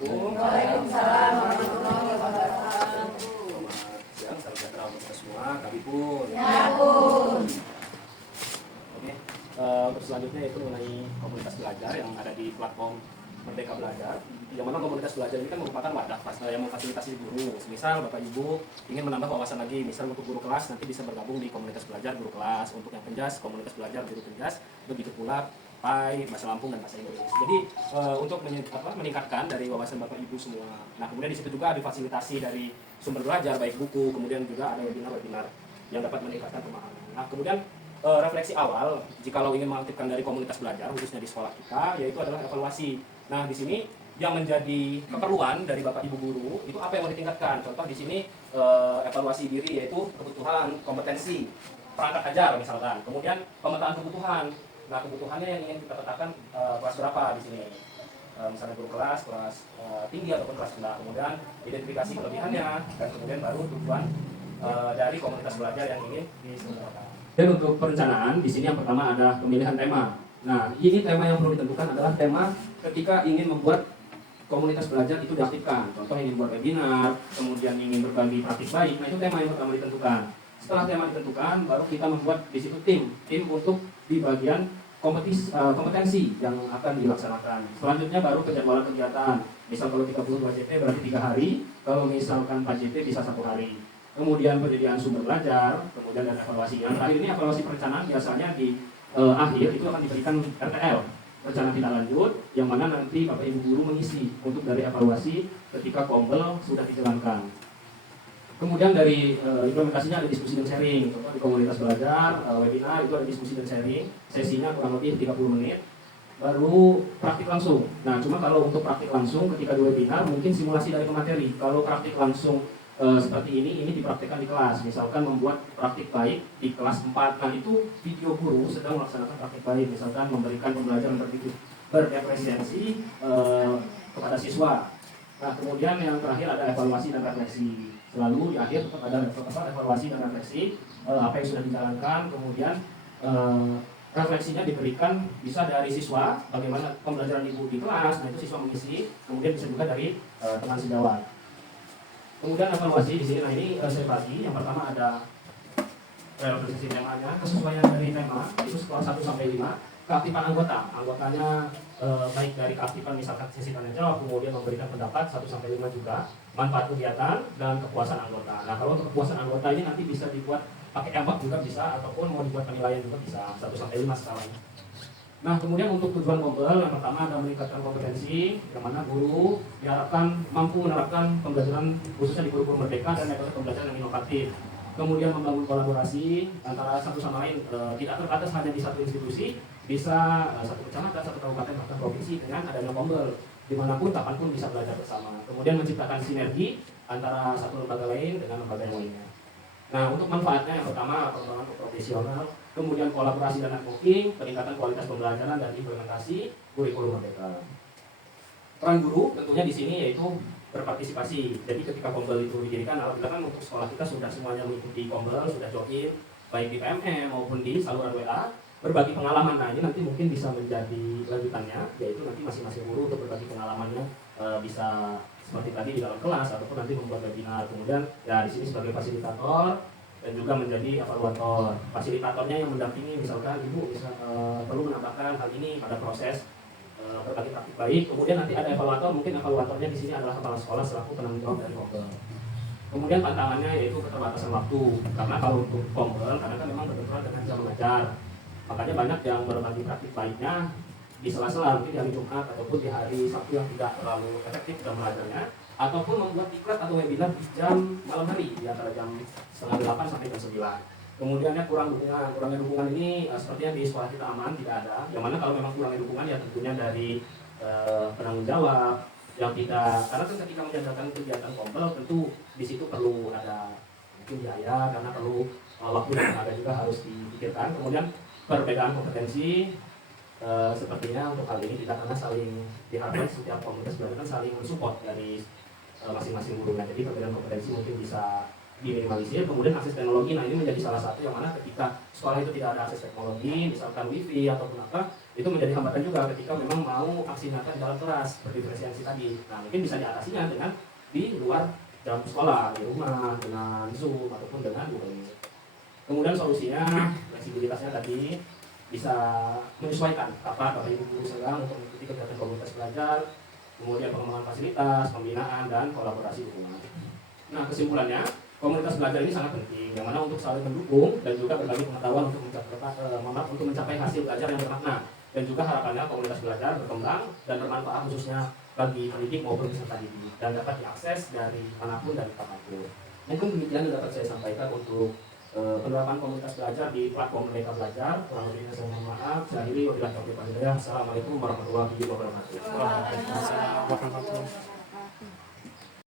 wabarakatuh. Waalaikumsalam warahmatullahi wabarakatuh. Selamat siang, salam sejahtera untuk kita semua. Kami pun. Ya pun. Oke, untuk selanjutnya itu mengenai komunitas belajar yang ada di platform Merdeka Belajar. Yang mana komunitas belajar ini kan merupakan wadah yang memfasilitasi guru. Misal Bapak Ibu ingin menambah wawasan lagi, misal untuk guru kelas nanti bisa bergabung di komunitas belajar guru kelas. Untuk yang penjas, komunitas belajar guru penjas. Begitu pula PAI, Bahasa Lampung, dan Bahasa Inggris. Jadi untuk meningkatkan dari wawasan Bapak Ibu semua. Nah kemudian di situ juga ada fasilitasi dari sumber belajar, baik buku, kemudian juga ada webinar-webinar yang dapat meningkatkan pemahaman. Nah kemudian refleksi awal, jikalau ingin mengaktifkan dari komunitas belajar, khususnya di sekolah kita, yaitu adalah evaluasi. Nah di sini yang menjadi keperluan dari Bapak Ibu guru itu apa yang mau ditingkatkan? Contoh di sini evaluasi diri, yaitu kebutuhan, kompetensi, perangkat ajar misalkan. Kemudian pemetaan kebutuhan. Nah kebutuhannya yang ingin kita petakan kelas berapa di sini, misalnya guru kelas tinggi ataupun kelas rendah. Kemudian identifikasi kelebihannya dan kemudian baru tujuan dari komunitas belajar yang ingin diselenggarakan. Dan untuk perencanaan di sini yang pertama ada pemilihan tema. Nah ini tema yang perlu ditentukan adalah tema ketika ingin membuat komunitas belajar itu diaktifkan. Contoh ingin buat webinar, kemudian ingin berbagi praktik baik. Nah itu tema yang pertama ditentukan. Setelah tema ditentukan, baru kita membuat di situ tim untuk di bagian kompetensi yang akan dilaksanakan. Selanjutnya baru penjadwalan kegiatan. Misal kalau 32 JP berarti 3 hari, kalau misalkan 4 JP bisa 1 hari. Kemudian penyediaan sumber belajar, kemudian dan evaluasinya. Terakhir ini evaluasi perencanaan biasanya di akhir itu akan diberikan RTL, rencana tindak lanjut, yang mana nanti Bapak Ibu guru mengisi untuk dari evaluasi ketika kombel sudah dijalankan. Kemudian dari implementasinya ada diskusi dan sharing. Contoh di komunitas belajar, webinar itu ada diskusi dan sharing. Sesinya kurang lebih 30 menit. Baru praktik langsung. Nah, cuma kalau untuk praktik langsung ketika di webinar mungkin simulasi dari pemateri. Kalau praktik langsung seperti ini dipraktikkan di kelas. Misalkan membuat praktik baik di kelas 4. Nah, itu video guru sedang melaksanakan praktik baik. Misalkan memberikan pembelajaran berefisiensi kepada siswa. Nah, kemudian yang terakhir ada evaluasi dan refleksi. Selalu di akhir tetap ada evaluasi dan refleksi apa yang sudah dijalankan, kemudian refleksinya diberikan bisa dari siswa, bagaimana pembelajaran ibu di kelas, nah itu siswa mengisi, kemudian bisa juga dari teman sejawat. Kemudian evaluasi di sini, nah ini saya bagi, yang pertama ada refleksi temanya, kesesuaian dari tema, itu skala 1 sampai 5. Keaktifan anggotanya baik dari keaktifan misalkan sesi tanya jawab, kemudian memberikan pendapat 1 sampai 5 juga, manfaat kegiatan dan kepuasan anggota. Nah kalau untuk kepuasan anggota ini nanti bisa dibuat pakai empat juga bisa, ataupun mau dibuat penilaian juga bisa 1 sampai 5 skalanya. Nah kemudian untuk tujuan kombel yang pertama ada meningkatkan kompetensi, yang mana guru diharapkan mampu menerapkan pembelajaran khususnya di kurikulum merdeka dan metode pembelajaran yang inovatif. Kemudian membangun kolaborasi antara satu sama lain, tidak terbatas hanya di satu institusi, bisa satu kecamatan, satu kabupaten, bahkan provinsi dengan adanya kombel, dimanapun, kapanpun bisa belajar bersama. Kemudian menciptakan sinergi antara satu lembaga lain dengan lembaga yang lainnya. Nah untuk manfaatnya yang pertama pengembangan profesional, kemudian kolaborasi dan networking, peningkatan kualitas pembelajaran dan implementasi kurikulum merdeka. Peran guru tentunya di sini yaitu berpartisipasi. Jadi ketika kombel itu didirikan, alhamdulillah kan untuk sekolah kita sudah semuanya mengikuti kombel, sudah join baik di PMM maupun di saluran WA, berbagi pengalaman. Nah ini nanti mungkin bisa menjadi lanjutannya, yaitu nanti masing-masing guru untuk berbagi pengalamannya bisa seperti tadi di dalam kelas ataupun nanti membuat webinar. Kemudian ya di sini sebagai fasilitator dan juga menjadi evaluator. Fasilitatornya yang mendampingi, misalkan ibu perlu menambahkan hal ini pada proses berbagi praktik baik. Kemudian nanti ada evaluator, mungkin evaluatornya di sini adalah kepala sekolah selaku penanggung jawab dari kombel. Kemudian tantangannya yaitu keterbatasan waktu, karena kalau untuk kombel karena kan memang berbenturan dengan jam mengajar, makanya banyak yang berbagi praktik baiknya di sela-sela, mungkin di hari Jumat ataupun di hari Sabtu yang tidak terlalu efektif dalam mengajarnya, ataupun membuat diklat atau webinar di jam malam hari di antara jam 7:30 sampai jam 9. Kemudiannya kurangnya dukungan ini sepertinya di sekolah kita aman, tidak ada. Yang mana kalau memang kurangnya dukungan ya tentunya dari penanggung jawab yang tidak, karena kan ketika menjalankan kegiatan kombel tentu di situ perlu ada mungkin biaya, karena perlu waktu dan tenaga juga harus dipikirkan. Kemudian perbedaan kompetensi sepertinya untuk hal ini tidak, karena saling diharapkan setiap komunitas belajar kan saling mensupport dari masing-masing gurunya. Jadi perbedaan kompetensi mungkin bisa diminimalisir. Kemudian akses teknologi, nah ini menjadi salah satu yang mana ketika sekolah itu tidak ada akses teknologi, misalkan wifi ataupun apa, itu menjadi hambatan juga ketika memang mau aksi nyata di dalam kelas seperti diferensiasi tadi. Nah, mungkin bisa diatasinya dengan di luar jam sekolah, di rumah, dengan Zoom ataupun dengan Google Meet. Kemudian solusinya, fleksibilitasnya tadi bisa menyesuaikan kapan Bapak Ibu guru sedang untuk mengikuti kegiatan komunitas belajar, kemudian pengembangan fasilitas, pembinaan, dan kolaborasi dukungan. Nah, kesimpulannya, komunitas belajar ini sangat penting, yang mana untuk saling mendukung dan juga berbagi pengetahuan untuk mencapai hasil belajar yang bermakna. Dan juga harapannya komunitas belajar berkembang dan bermanfaat khususnya bagi pendidik maupun peserta didik dan dapat diakses dari manapun dan kapanpun. Mungkin demikian yang dapat saya sampaikan untuk penerapan komunitas belajar di platform Merdeka Belajar. Kurang lebihnya saya mohon maaf. Saya akhiri wabillahi taufiq wal hidayah. Assalamualaikum warahmatullahi wabarakatuh. Waalaikumsalam warahmatullahi wabarakatuh.